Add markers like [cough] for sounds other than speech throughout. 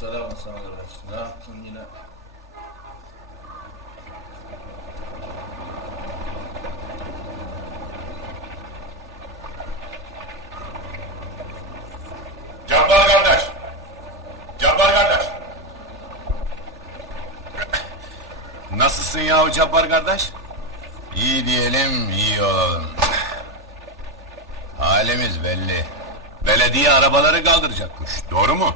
Selam sana kardeş. Ne yaptın yine? Cabbar kardeş. Cabbar kardeş. Nasılsın yahu Cabbar kardeş? İyi diyelim, iyi olalım. Halimiz belli. Belediye arabaları kaldıracakmış, doğru mu?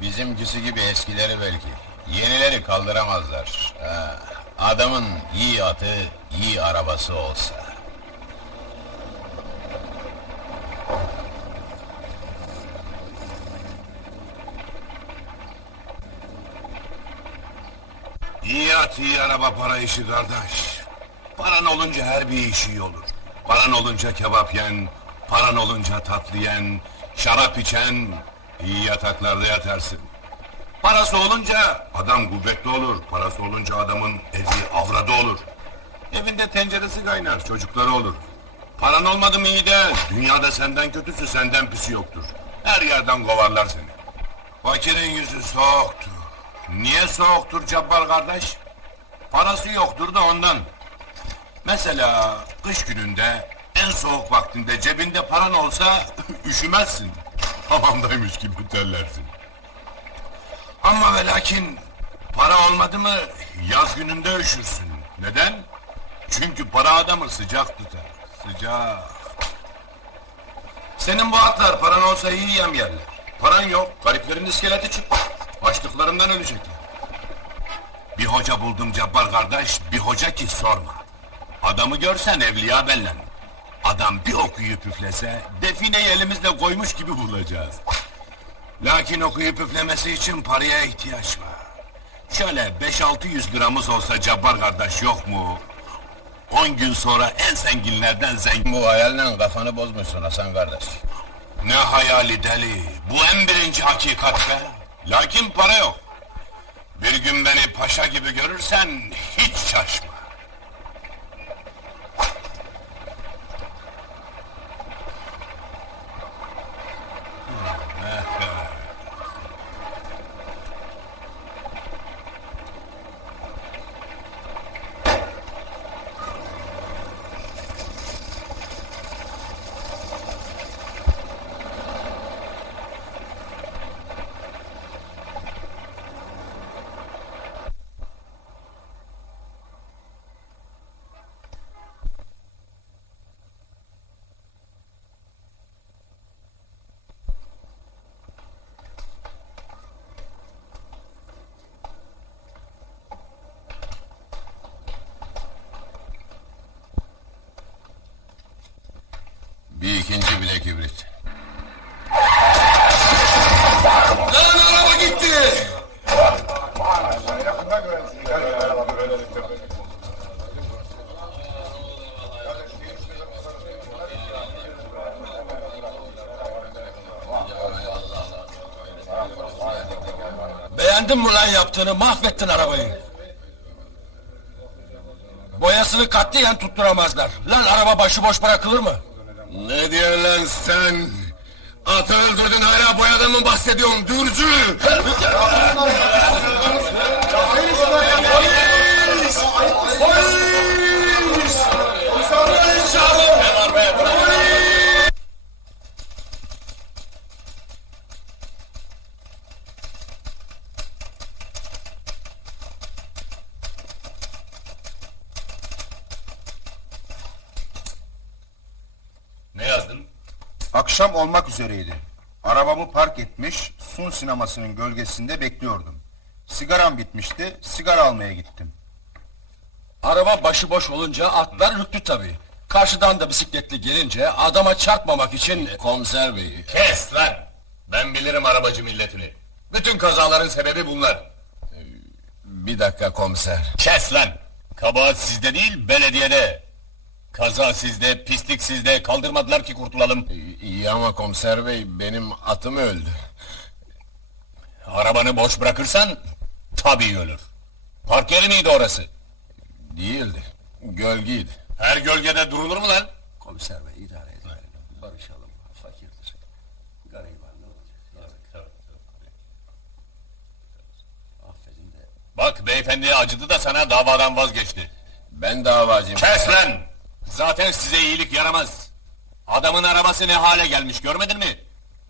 Bizimkisi gibi eskileri belki. Yenileri kaldıramazlar. Ha, adamın iyi atı, iyi arabası olsa. İyi at, iyi araba para işi kardeş. Paran olunca her bir iş iyi olur. Paran olunca kebap yen, paran olunca tatlı yen, şarap içen, iyi yataklarda yatarsın. Parası olunca adam kuvvetli olur, parası olunca adamın evi avradı olur. Evinde tenceresi kaynar, çocukları olur. Paran olmadı mı iyi de, dünyada senden kötüsü senden pisi yoktur. Her yerden kovarlar seni. Fakirin yüzü soğuktur. Niye soğuktur Cabbar kardeş? Parası yoktur da ondan. Mesela kış gününde en soğuk vaktinde cebinde paran olsa [laughs] üşümezsin. Hamamdaymış gibi terlersin. Ama ve lakin para olmadı mı yaz gününde üşürsün. Neden? Çünkü para adamı sıcak tutar. Sıcak. Senin bu atlar paran olsa iyi yem yerler. Paran yok, gariplerin iskeleti çıktı. Açlıklarından ölecekler. Bir hoca buldum Cabbar kardeş, bir hoca ki sorma. Adamı görsen evliya bellen. Adam bir okuyup üflese, defineyi elimizde koymuş gibi bulacağız. Lakin okuyup üflemesi için paraya ihtiyaç var. Şöyle beş altı yüz liramız olsa Cabbar kardeş yok mu? On gün sonra en zenginlerden zengin... Bu hayalle kafanı bozmuşsun Hasan kardeş. Ne hayali deli, bu en birinci hakikat be. Lakin para yok. Bir gün beni paşa gibi görürsen hiç şaşma. Bir kibrit. Lan araba gitti! Beğendin mi lan yaptığını? Mahvettin arabayı. Boyasını katliyen tutturamazlar. Lan araba başıboş bırakılır mı? Ne diyorsun lan sen? Atı öldürdün hala boyadan mı bahsediyorsun Dürcü? Akşam olmak üzereydi. Arabamı park etmiş, Sun sinemasının gölgesinde bekliyordum. Sigaram bitmişti, sigara almaya gittim. Araba başıboş olunca atlar rüktü tabii. Karşıdan da bisikletli gelince adama çarpmamak için... Komiser bey. Kes lan! Ben bilirim arabacı milletini. Bütün kazaların sebebi bunlar. Bir dakika komiser. Kes lan! Kabahat sizde değil, belediyede. Kaza sizde, pislik sizde, kaldırmadılar ki kurtulalım. İyi ama komiser bey benim atım öldü. Arabanı boş bırakırsan, tabii ölür. Park yeri miydi orası? Değildi. Gölgeydi. Her gölgede durulur mu lan? Komiser bey idare edelim. Barışalım. Fakirdir. Gariban ne olacak? Bak beyefendi acıdı da sana davadan vazgeçti. Ben davacıyım. Kes lan! Zaten size iyilik yaramaz. Adamın arabası ne hale gelmiş görmedin mi?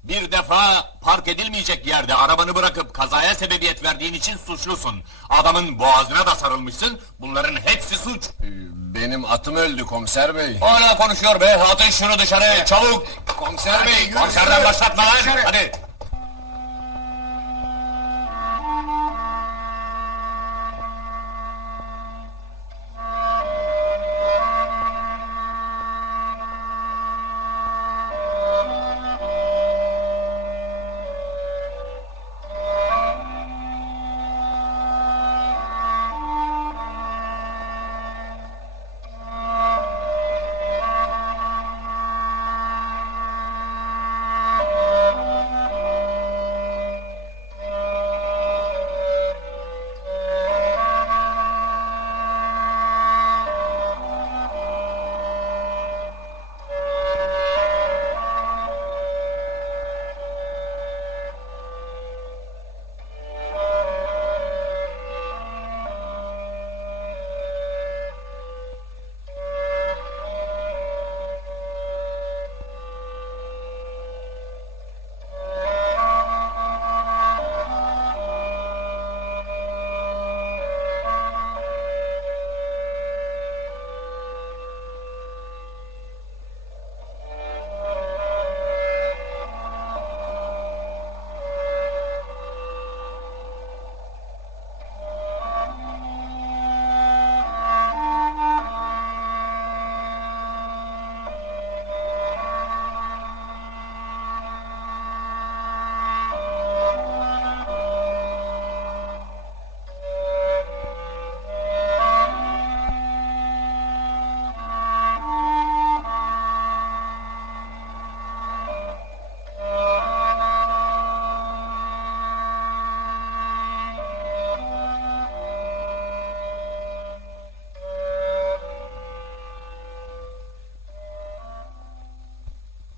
Bir defa park edilmeyecek yerde arabanı bırakıp kazaya sebebiyet verdiğin için suçlusun. Adamın boğazına da sarılmışsın. Bunların hepsi suç. Benim atım öldü komiser bey. Hala konuşuyor be. Atın şunu dışarı çabuk. Komiser bey, dışarı. başlatma lan. Hadi.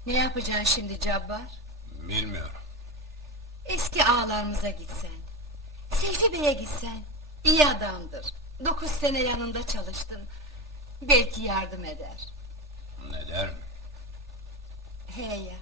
Ne yapacaksın şimdi Cabbar? Bilmiyorum. Eski ağalarımıza gitsen. Seyfi Bey'e gitsen. İyi adamdır. Dokuz sene yanında çalıştın. Belki yardım eder. Ne der? He ya.